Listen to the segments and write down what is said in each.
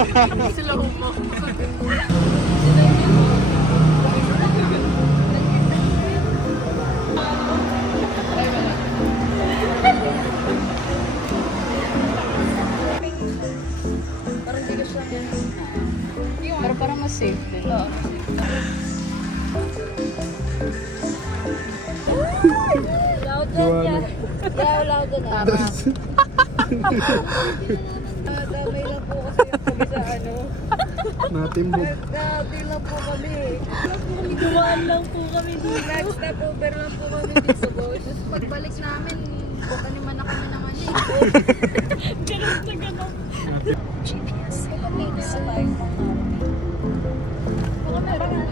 Sila mo. Parang di ko siya yan. Pero parang mas safe din. Oo. Loud doon yan. Yeah, loud doon. Tama. Damay lang po kasi kami sa ano. Natimbog. Damay lang po kami. Dumaan lang po kami dito. Nag-step over lang po kami dito. Just pagbalik namin, bukaniman na kami ng ano eh. Ganun sa ganun. GPS. Ito may isa tayo. Baka meron na.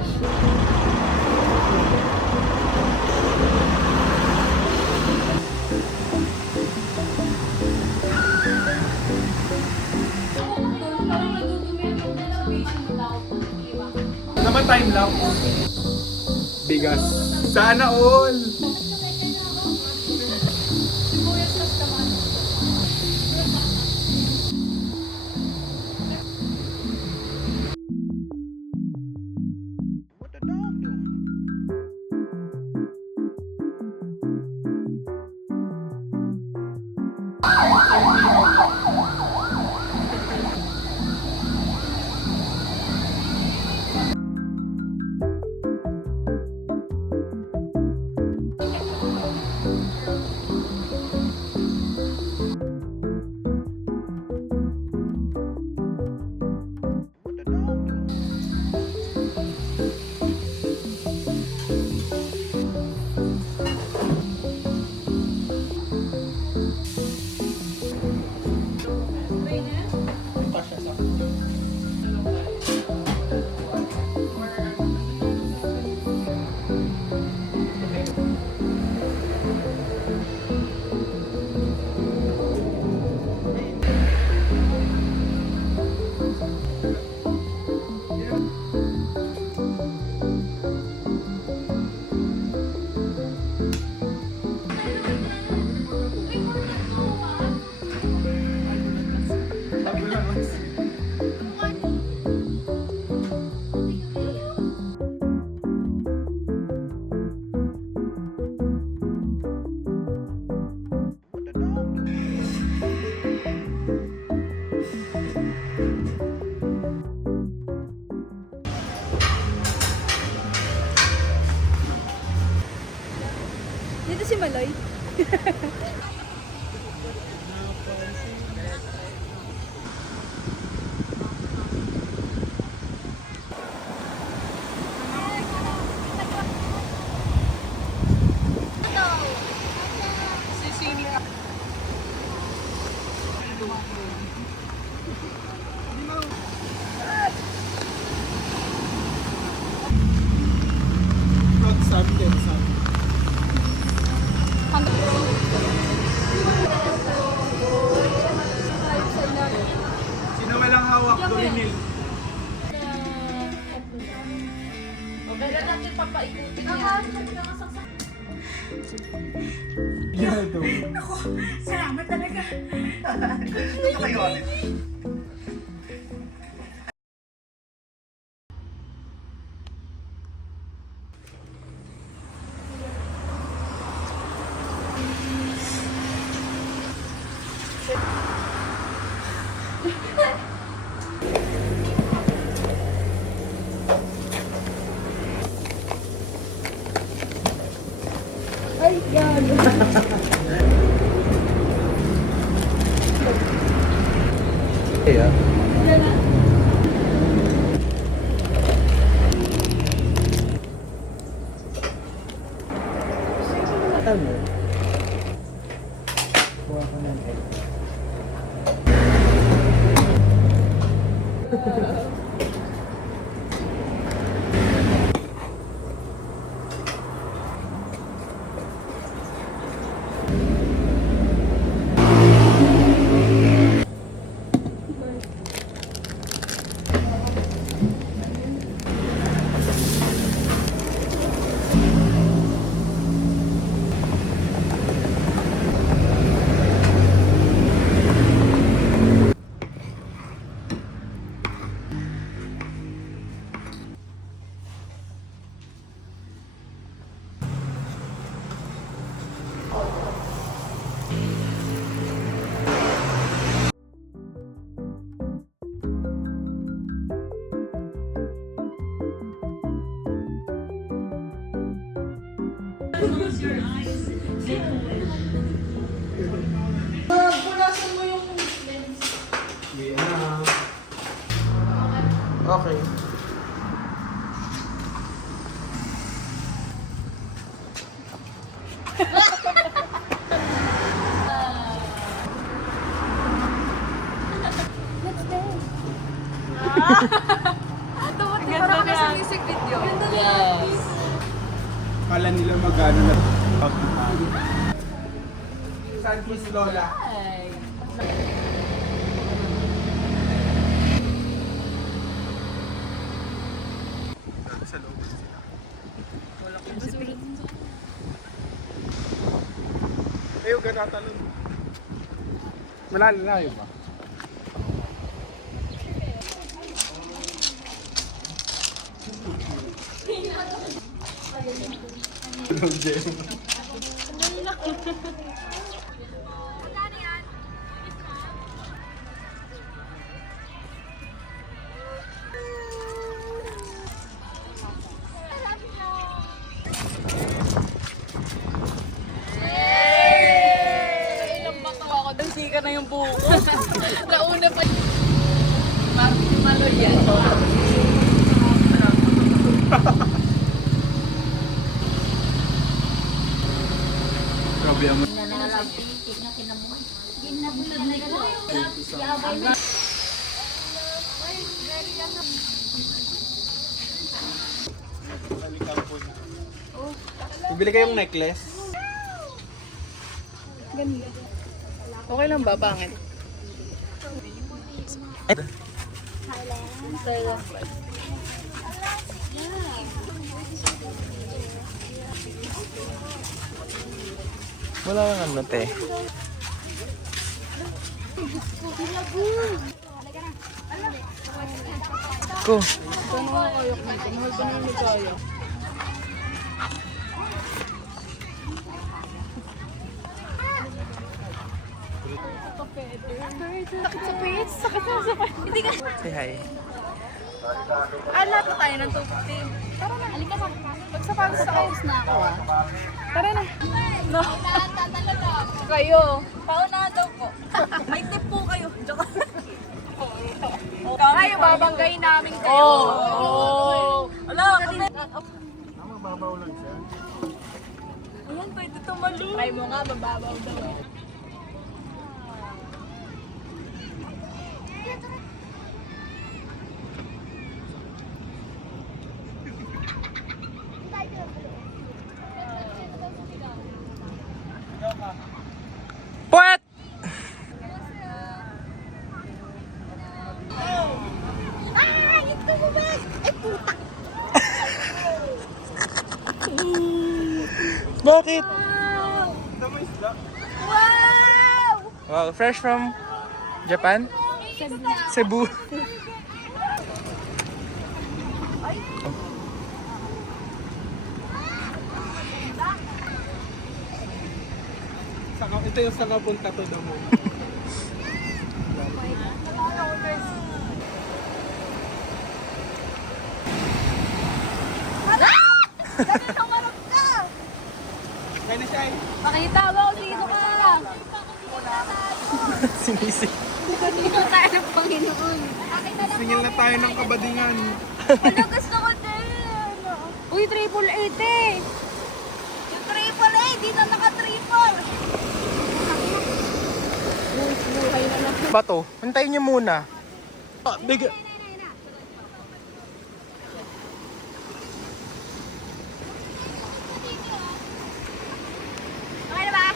Naman time lapse. Bigas. Sana all. Dito si Maloy. Not something, something. Sino walang hawak? Dorinil. Okay na natin papaikutin yan. Yeah, daw. Salamat talaga. Ano kayo ulit? Ay, God. Yeah. Ano? Kuha ka ng egg. Parang kami sa music video. Yes. Kala nila magano na Saan po si Lola? Ay. Sa loob sila. Ayaw ka tatalon. Malalayo ba? Ilang bato ako, doon sika na yung buko. Nauna pa. Parang maloy yan. Grabe ang Bibili kayong necklace? Okay lang ba? Pangit. Wala nang ano, te. Ko. Kung nakakayok nito, mahal pa naman kaya. Sakit sa pits? Sakit sa pits? Hindi ka... Say hi. Lahat na tayo ng 250. Tara na. Halika sa... Magsapatos na kayo. Na ako Tara na. No. Kayo. Paunahan daw po. May tip po kayo. Joke. Kayo, babanggayin namin kayo. Oo. Wala, kami. Mababaw lang siya. Ayan, pwede tumalo. Try mo nga, mababaw daw. Puwet! Bakit? Wow, fresh from Japan? Cebu. Ito yung saka punta to daw mo. Kaya na siya eh. Pakita mo kung sino ka. Sinisig. Sino tayo ng Panginoon. Akin na lang. Singil na tayo ng kabadingan. Ano gusto ko din? Uy, 888 eh. Yung triple A, di na naka-triple. Buhay na lang. Bato, hintayin niyo muna. Big... Okay na ba?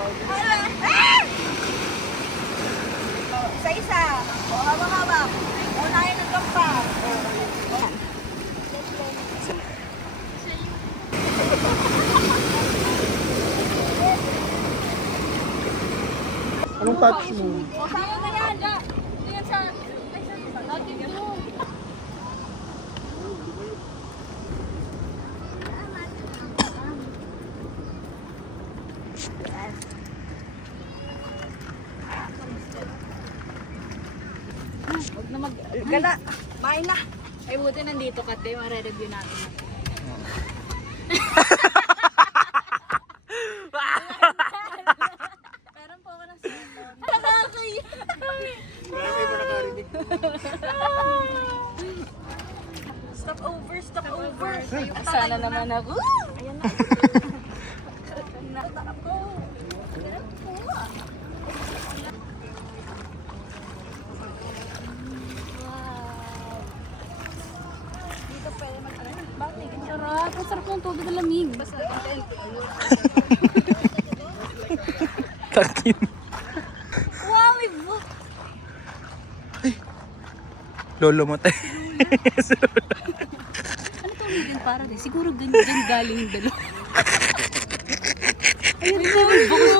Okay na ba? Ah! Isa-isa. O, hawak-hawak. Unahin ng kampa. Ayan. Anong touch mo? O, sa'yo na yan. Tingnan sa... Natin yun. Huwag na mag... Gala! Main na! Ay, buti nandito ka, te. Mare-review natin. Meron po ako ng cellphone. Nakakaya! Marami mo nakarinig. Stop over, stop over. Sana naman ako. Ayan na. Nakita ko. Ganun po. Wow. tong tubig na lamig. Takin. Wow, ibo. Lolo mo tayo. Ano tubig yan para rin? Siguro ganyan galing dalawa. Ayun na, bukas.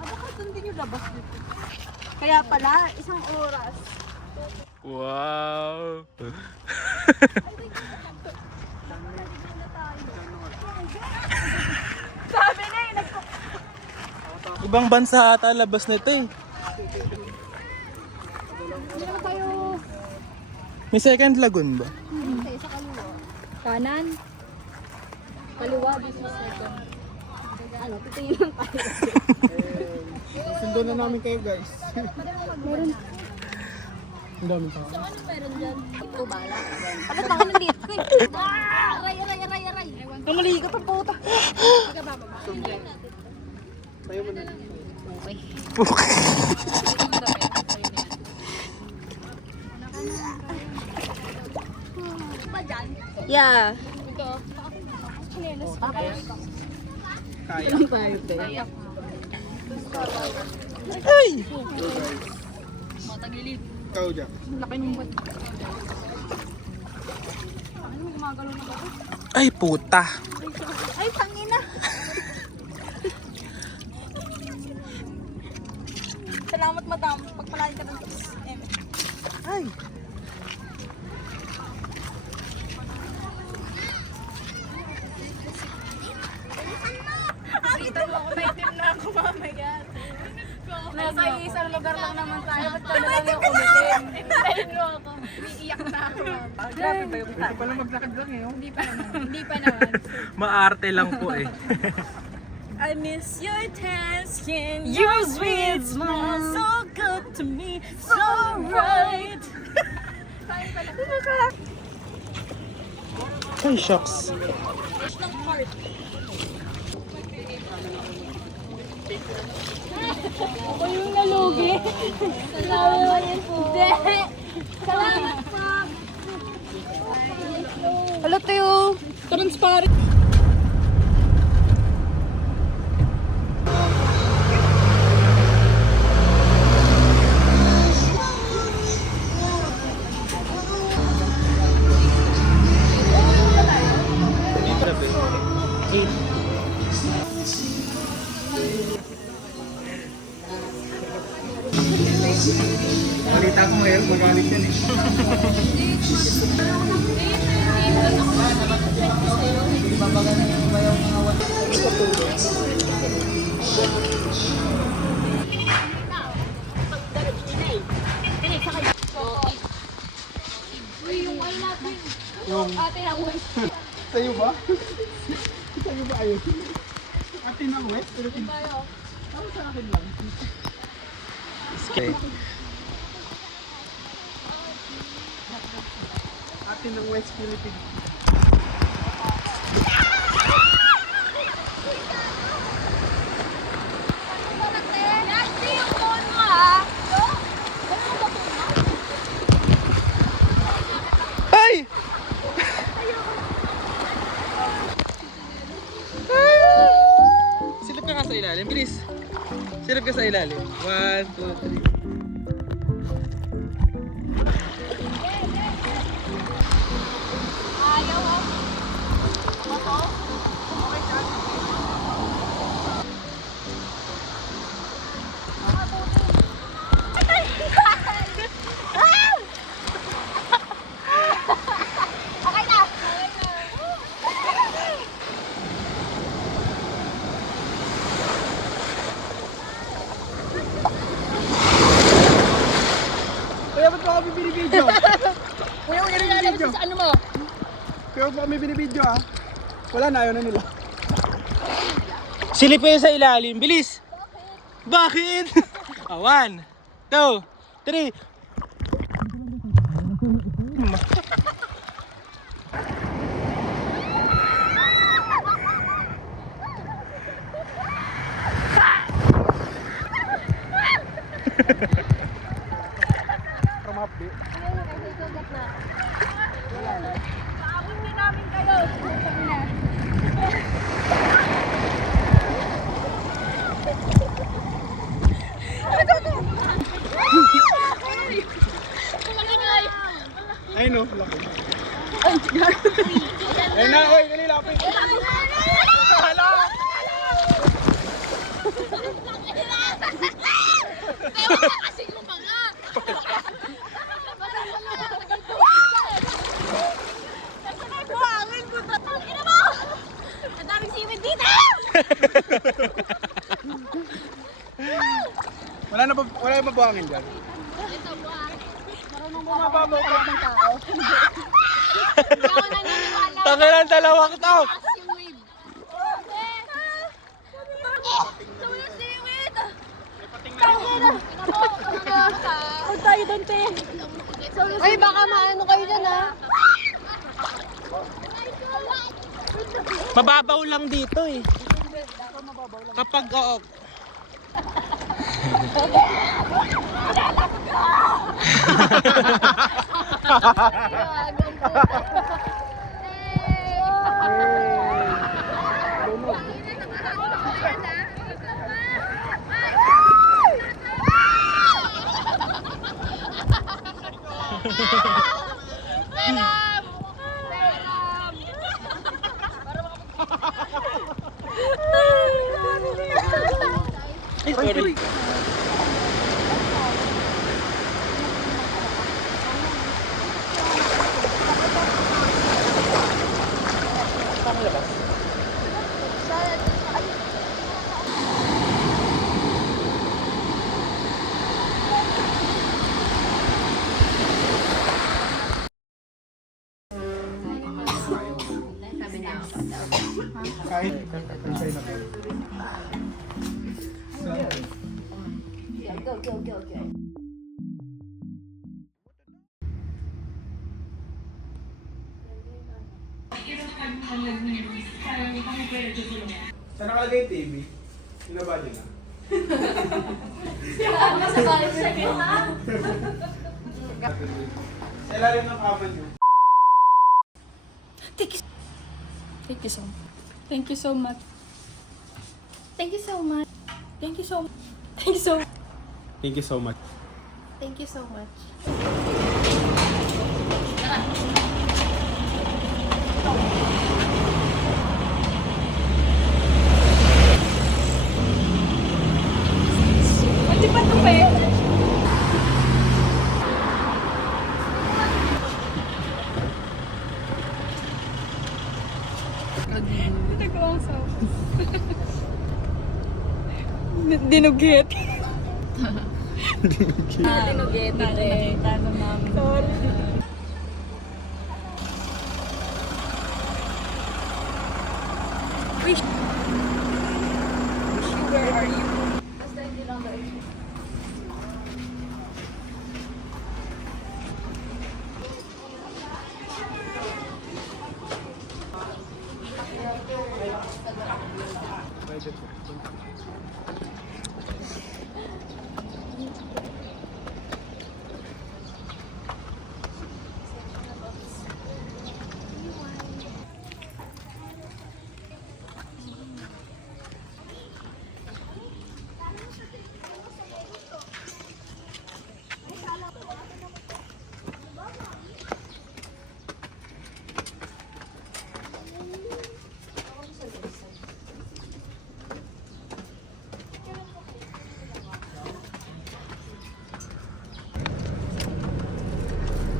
Bakit doon din yung labas dito? Kaya pala, isang oras. Wow. Sabi na eh, Ibang bansa ata labas nito eh. Hindi naman tayo May second lagoon ba? sa kaliwa. Kanan. Kaliwa, this is second. Ano, titingin lang tayo. Sundo na namin kayo guys. Meron. Ang dami pa. Ano meron dyan? Ito, bala. Bakit ako nandito eh? Aray, aray, aray, aray. Namaligat ang puta. Tayo mo na. Yeah. Kaya. Ay! Matagilid. Ikaw dyan. Laki ng bat. Ano, gumagalaw na ba? Ay, puta. Ay, tangina. Salamat, madam. Pagpalain ka ng Ay. Kita mo ako, may team na ako, mamaya. Nasa isang lugar lang naman tayo. Ba't ka na lang yung umitin? Hintayin mo ako. Iiyak na ako. Grabe ba yung Ito pala maglakad lang eh. Oh. Hindi pa naman. Hindi pa naman. Maarte lang po eh. I miss your attention, your sweet smile, so good to me, so right. Ay, shucks. Ako yung nalugi. Salamat po. Hindi. Salamat po. Hello tayo. Transparent. Balita ko ngayon, magalit yan eh. Yung Ate ako. sa'yo ba? Sa'yo ba ayun? Atin ang West Philippines. Ano sa akin lang? Okay. Atin ang West Philippines. Ay! Silip ka nga sa ilalim, bilis. Silip ka sa ilalim. 1, 2, 3. Ayaw ah. Ako to? Okay ka? Okay na. Kuya, ba't mo kami binibidyo? Kuya, huwag ka rin binibidyo. Sa ano mo? Kuya, ba't mo kami binibidyo ah? Wala na, ayaw na nila. Silip kayo sa ilalim, bilis. Bakit? 1, 2, 3. From update. Wala na ba buhangin dyan? Ito, buhang. Marunong Mababaw ka ng tao. Hindi ako naniniwala. Tangilan dalawang to. Taas yung wave. Tawala si wave. Huwag tayo doon, te. Ay, baka maano kayo dyan, ha? Mababaw lang dito eh. Kapag oo. Ay, sorry. Kahit kansay na kayo. Saan nakalagay yung TV? Inaba din na. Sa ilalim ng kama niyo. Thank you so much. Thank you so much. Thank you so much. Thank you so much. Thank you so much. Thank you so much. Thank you so much. Pwede pa ito pa eh. Dito ko ang saw. Dinugit. Dinugit. Nakita na namin. Sorry. Wish. Where are you? Basta hindi lang ba issue.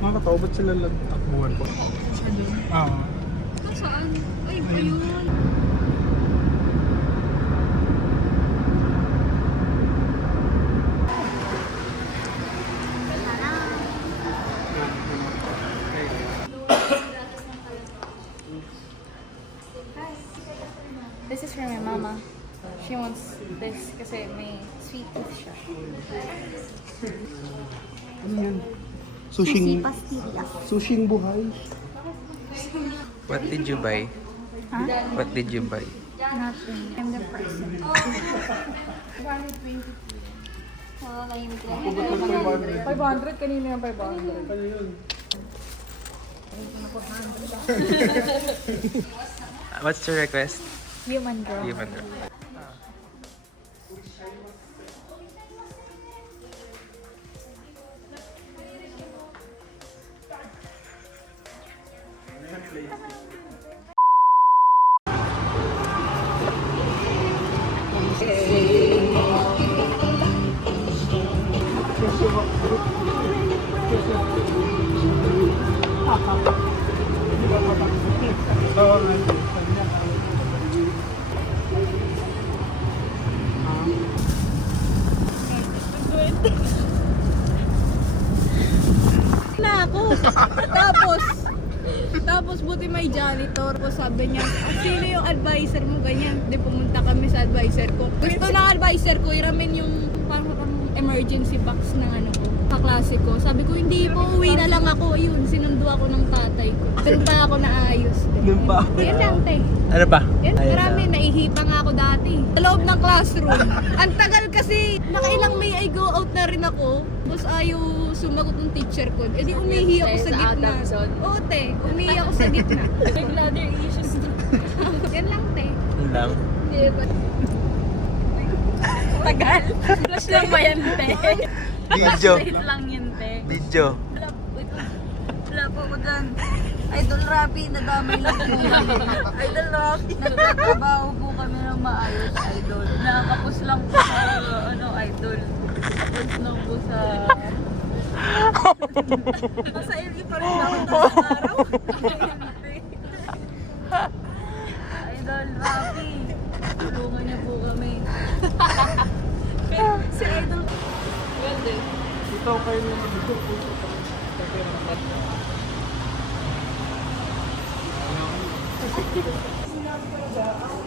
Mga katao, ba't sila takbuhan po? Oo. Saan? Ay, ayun. This is for my mama. She wants this kasi may sweet tooth siya. Ano yan? Sushing... Sushing buhay. What did you buy? Huh? What did you buy? Nothing. I'm the person. Pugot ng 500. 500? Kanina yung 500. Ano yun? What's your request? Human girl. Human. may janitor ko, sabi niya, sino yung advisor mo, ganyan. Di pumunta kami sa advisor ko. Gusto ng advisor ko, iramin yung parang emergency box ng ano ko, kaklase ko. Sabi ko, hindi po, uwi na lang ako. Ayun, sinundo ako ng tatay ko. Doon pa ako naayos. Doon pa. Yan lang, te. Ano pa? Yan, Ayun marami, na. naihipa nga ako dati. Sa loob ng classroom. Ang tagal kasi, nakailang may I go out na rin ako. Tapos ayaw sumagot ng teacher ko. E di umihi ako sa gitna. Oo, te. Umihi ako sa gitna. May bladder issues na. Yan lang, te. Yun lang. Tagal. Flash lang ba yan, te? Video. Wait lang yun, te. Video. Wala po ako dyan. Idol Rapi, nadamay lang po kami. Idol Rapi. Nagtatrabaho po kami ng maayos, idol. Nakakapos lang po sa, idol. Tapos lang po sa... Nasa LE pa rin ako sa araw. Idol Rapi. Tulungan niya po kami. Si Idol... Well, din. Ito kayo na mag-video. Sinabi talaga, ako